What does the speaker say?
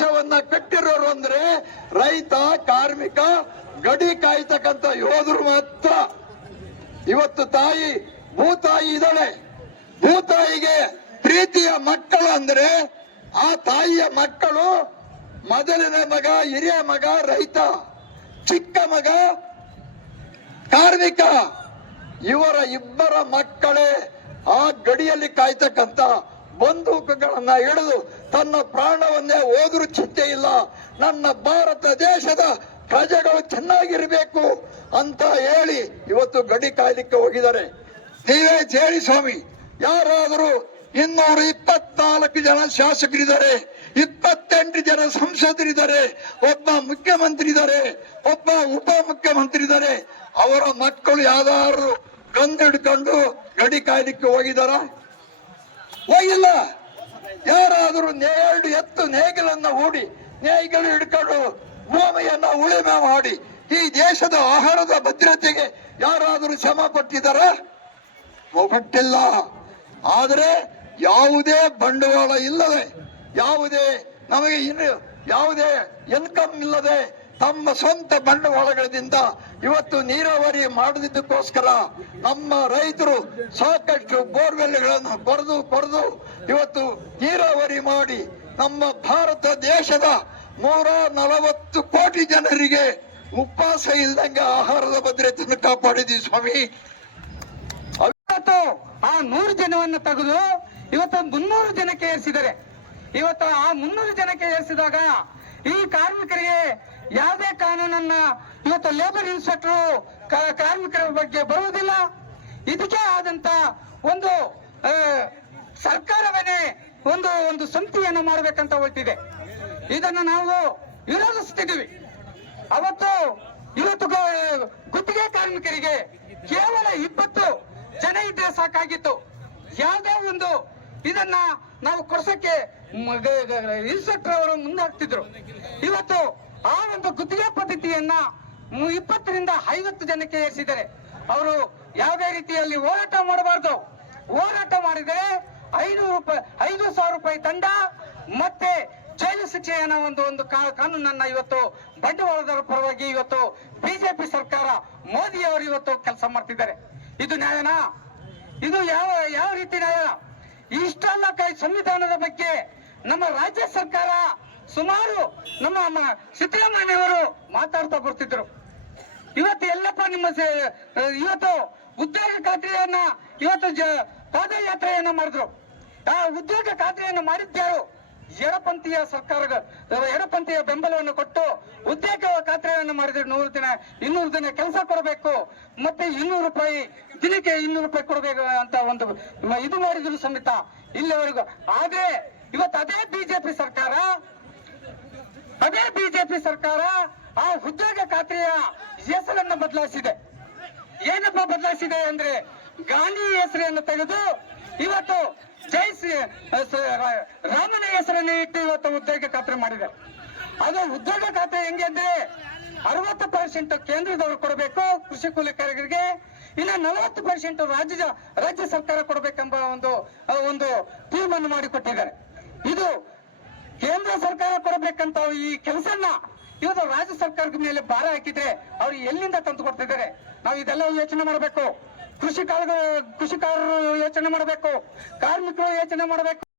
ದೇಶವನ್ನ ಕಟ್ಟಿರೋರು ಅಂದ್ರೆ ರೈತ, ಕಾರ್ಮಿಕ, ಗಡಿ ಕಾಯ್ತಕ್ಕಂತ ಯೋಧರು ಮಾತ್ರ. ಇವತ್ತು ತಾಯಿ, ಭೂತಾಯಿ ಇದ್ದಾಳೆ. ಭೂತಾಯಿಗೆ ಪ್ರೀತಿಯ ಮಕ್ಕಳು ಅಂದ್ರೆ ಆ ತಾಯಿಯ ಮಕ್ಕಳು ಮೊದಲಿನ ಮಗ, ಹಿರಿಯ ಮಗ, ರೈತ, ಚಿಕ್ಕ ಮಗ, ಕಾರ್ಮಿಕ. ಇವರ ಇಬ್ಬರ ಮಕ್ಕಳೇ ಆ ಗಡಿಯಲ್ಲಿ ಕಾಯ್ತಕ್ಕಂತ ಬಂದೂಕುಗಳನ್ನ ಹಿಡಿದು ತನ್ನ ಪ್ರಾಣವನ್ನೇ ಹೋದ್ರು ಚಿಂತೆ ಇಲ್ಲ. ನನ್ನ ಭಾರತ ದೇಶದ ಪ್ರಜೆಗಳು ಚೆನ್ನಾಗಿರಬೇಕು ಅಂತ ಹೇಳಿ ಇವತ್ತು ಗಡಿ ಕಾಯ್ಲಿಕ್ಕೆ ಹೋಗಿದ್ದಾರೆ. ನೀವೇ ಜೇಡಿ ಸ್ವಾಮಿ, ಯಾರಾದರೂ ಇನ್ನೂರ ಇಪ್ಪತ್ನಾಲ್ಕು ಜನ ಶಾಸಕರಿದ್ದಾರೆ, ಇಪ್ಪತ್ತೆಂಟು ಜನ ಸಂಸದರಿದ್ದಾರೆ, ಒಬ್ಬ ಮುಖ್ಯಮಂತ್ರಿ ಇದ್ದಾರೆ ಒಬ್ಬ ಉಪ ಮುಖ್ಯಮಂತ್ರಿ ಇದ್ದಾರೆ ಅವರ ಮಕ್ಕಳು ಯಾವ್ದಾದ್ರು ಕಂದು ಹಿಡ್ಕೊಂಡು ಗಡಿ ಕಾಯ್ಲಿಕ್ಕೆ ಹೋಗಿದಾರ ಹೋಗಿಲ್ಲ. ಯಾರಾದರೂ ಎರಡು ಎತ್ತು ನೇಗಿಲನ್ನ ಹೂಡಿ ನೇಗಿಲು ಹಿಡ್ಕೊಂಡು ಭೂಮಿಯನ್ನ ಉಳಿಮೆ ಮಾಡಿ ಈ ದೇಶದ ಆಹಾರದ ಭದ್ರತೆಗೆ ಯಾರಾದರೂ ಶ್ರಮ ಪಟ್ಟಿದ್ದಾರ? ಪಟ್ಟಿಲ್ಲ ಆದರೆ ಯಾವುದೇ ಬಂಡವಾಳ ಇಲ್ಲದೆ, ಯಾವುದೇ ನಮಗೆ ಇನ್ನು ಯಾವುದೇ ಇನ್ಕಮ್ ಇಲ್ಲದೆ ತಮ್ಮ ಸ್ವಂತ ಬಂಡವಾಳಗಳಿಂದ ಇವತ್ತು ನೀರಾವರಿ ಮಾಡದಿದ್ದಕ್ಕೋಸ್ಕರ ನಮ್ಮ ರೈತರು ಸಾಕಷ್ಟು ಬೋರ್ವೆಲ್ಗಳನ್ನು ಕೊರೆದು ಕೊರೆದು ಇವತ್ತು ನೀರಾವರಿ ಮಾಡಿ ನಮ್ಮ ಭಾರತ ದೇಶದ ನೂರ ನಲವತ್ತು ಕೋಟಿ ಜನರಿಗೆ ಉಪವಾಸ ಇಲ್ದಂಗೆ ಆಹಾರದ ಭದ್ರತೆಯನ್ನು ಕಾಪಾಡಿದೀವಿ ಸ್ವಾಮಿ. ಇವತ್ತು ಆ ನೂರು ಜನವನ್ನ ತೆಗೆದು ಇವತ್ತು ಮುನ್ನೂರು ಜನಕ್ಕೆ ಏರಿಸಿದ್ದಾರೆ. ಇವತ್ತು ಆ ಮುನ್ನೂರು ಜನಕ್ಕೆ ಏರಿಸಿದಾಗ ಈ ಕಾರ್ಮಿಕರಿಗೆ ಯಾವುದೇ ಕಾನೂನನ್ನ ಇವತ್ತು ಲೇಬರ್ ಇನ್ಸ್ಪೆಕ್ಟರ್ ಕಾರ್ಮಿಕರ ಬಗ್ಗೆ ಬರುವುದಿಲ್ಲ. ಇದಕ್ಕೆ ಆದಂತ ಒಂದು ಸರ್ಕಾರವೇ ಒಂದು ಒಂದು ಸಂತಿಯನ್ನು ಮಾಡಬೇಕಂತ ಹೊರಟಿದೆ ಇದನ್ನು ನಾವು ವಿರೋಧಿಸ್ತಿದ್ದೀವಿ. ಅವತ್ತು ಇವತ್ತು ಗುತ್ತಿಗೆ ಕಾರ್ಮಿಕರಿಗೆ ಕೇವಲ ಇಪ್ಪತ್ತು ಜನ ಇದ್ರೆ ಸಾಕಾಗಿತ್ತು. ಯಾವುದೇ ಒಂದು ಇದನ್ನ ನಾವು ಕೊಡ್ಸಕ್ಕೆ ಅವರು ಮುಂದಾಗ್ತಿದ್ರು. ಇವತ್ತು ಆ ಒಂದು ಗುತ್ತಿಗೆ ಪದ್ಧತಿಯನ್ನ ಇಪ್ಪತ್ತರಿಂದ ಐವತ್ತು ಜನಕ್ಕೆ ಏರಿಸಿದ್ದಾರೆ. ಅವರು ಯಾವುದೇ ರೀತಿಯಲ್ಲಿ ಹೋರಾಟ ಮಾಡಬಾರ್ದು. ಹೋರಾಟ ಮಾಡಿದರೆ ಐನೂರು ರೂಪಾಯಿ, ಐದು ಸಾವಿರ ರೂಪಾಯಿ ತಂಡ ಮತ್ತೆ ಜೈಲು ಶಿಕ್ಷೆಯನ್ನ ಒಂದು ಒಂದು ಕಾನೂನನ್ನ ಇವತ್ತು ಬಂಡವಾಳದ ಪರವಾಗಿ ಇವತ್ತು ಬಿಜೆಪಿ ಸರ್ಕಾರ ಮೋದಿ ಅವರು ಇವತ್ತು ಕೆಲಸ ಮಾಡ್ತಿದ್ದಾರೆ. ಇದು ನ್ಯಾಯನಾ? ಇದು ಯಾವ ಯಾವ ರೀತಿ ನ್ಯಾಯ? ಇಷ್ಟೆಲ್ಲ ಕೈ ಸಂವಿಧಾನದ ಬಗ್ಗೆ ನಮ್ಮ ರಾಜ್ಯ ಸರ್ಕಾರ ಸುಮಾರು ನಮ್ಮ ಸಿದ್ದರಾಮಯ್ಯವರು ಮಾತಾಡ್ತಾ ಬರ್ತಿದ್ರು. ಇವತ್ತು ಎಲ್ಲಪ್ಪ ನಿಮ್ಮ ಇವತ್ತು ಉದ್ಯೋಗ ಖಾತ್ರಿಯನ್ನ, ಇವತ್ತು ಪಾದಯಾತ್ರೆಯನ್ನ ಮಾಡಿದ್ರು. ಆ ಉದ್ಯೋಗ ಖಾತ್ರಿಯನ್ನು ಮಾಡಿದ್ದಾರು ಎಡಪಂಥೀಯ ಸರ್ಕಾರ ಎಡಪಂಥೀಯ ಬೆಂಬಲವನ್ನು ಕೊಟ್ಟು ಉದ್ಯೋಗ ಖಾತ್ರಿಯನ್ನು ಮಾಡಿದ್ರು. ನೂರು ದಿನ, ಇನ್ನೂರು ದಿನ ಕೆಲಸ ಕೊಡಬೇಕು. ಮತ್ತೆ ಇನ್ನೂರು ರೂಪಾಯಿ ದಿನಕ್ಕೆ ಇನ್ನೂರು ರೂಪಾಯಿ ಕೊಡಬೇಕು ಅಂತ ಒಂದು ಇದು ಮಾಡಿದ್ರು ಸಮೇತ ಇಲ್ಲಿವರೆಗೂ. ಆದ್ರೆ ಇವತ್ತು ಅದೇ ಬಿಜೆಪಿ ಸರ್ಕಾರ, ಅದೇ ಬಿಜೆಪಿ ಸರ್ಕಾರ ಆ ಉದ್ಯೋಗ ಖಾತ್ರಿಯ ಹೆಸರನ್ನ ಬದಲಾಯಿಸಿದೆ. ಏನಪ್ಪ ಬದಲಾಯಿಸಿದೆ ಅಂದ್ರೆ ಗಾಂಧಿ ಹೆಸರನ್ನು ತೆಗೆದು ಇವತ್ತು ಜೈ ರಾಮನ ಹೆಸರನ್ನು ಇಟ್ಟು ಇವತ್ತು ಉದ್ಯೋಗ ಖಾತ್ರಿ ಮಾಡಿದೆ. ಅದು ಉದ್ಯೋಗ ಖಾತ್ರಿ ಹೆಂಗೆ ಅಂದ್ರೆ ಅರವತ್ತು ಪರ್ಸೆಂಟ್ ಕೇಂದ್ರದವರು ಕೊಡಬೇಕು ಕೃಷಿ ಕೂಲಿಕಾರರಿಗೆ ಇನ್ನು ನಲವತ್ತು ಪರ್ಸೆಂಟ್ ರಾಜ್ಯ ರಾಜ್ಯ ಸರ್ಕಾರ ಕೊಡಬೇಕೆಂಬ ಒಂದು ಒಂದು ತೀರ್ಮಾನ ಮಾಡಿಕೊಟ್ಟಿದ್ದಾರೆ. ಇದು ಕೇಂದ್ರ ಸರ್ಕಾರ ಕೊಡಬೇಕಂತ ಈ ಕೆಲಸನ ಇವತ್ತು ರಾಜ್ಯ ಸರ್ಕಾರದ ಮೇಲೆ ಭಾರ ಹಾಕಿದ್ರೆ ಅವ್ರು ಎಲ್ಲಿಂದ ತಂದು ಕೊಡ್ತಿದ್ದಾರೆ? ನಾವು ಇದೆಲ್ಲ ಯೋಚನೆ ಮಾಡಬೇಕು. ಕೃಷಿಕಾರ ಕೃಷಿಕಾರರು ಯೋಚನೆ ಮಾಡಬೇಕು. ಕಾರ್ಮಿಕರು ಯೋಚನೆ ಮಾಡಬೇಕು.